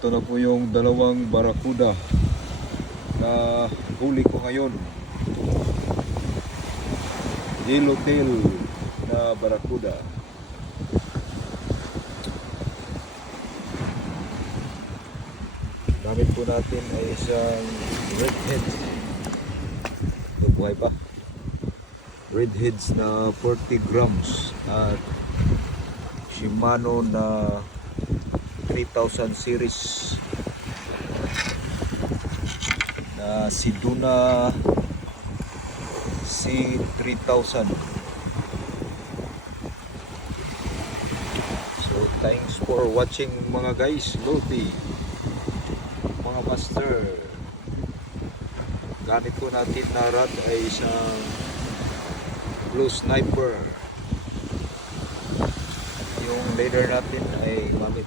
ito na po yung dalawang barakuda na huli ko ngayon. Yellowtail na barakuda. Gamit po natin ay isang redhead. Ito, buhay pa. Redheads na 40 grams at Shimano na 3000 series na Siduna C3000. So thanks for watching mga guys. Lodi, mga master, gamit ko natin na rod ay isang Blue Sniper. Yung leader natin ay gamit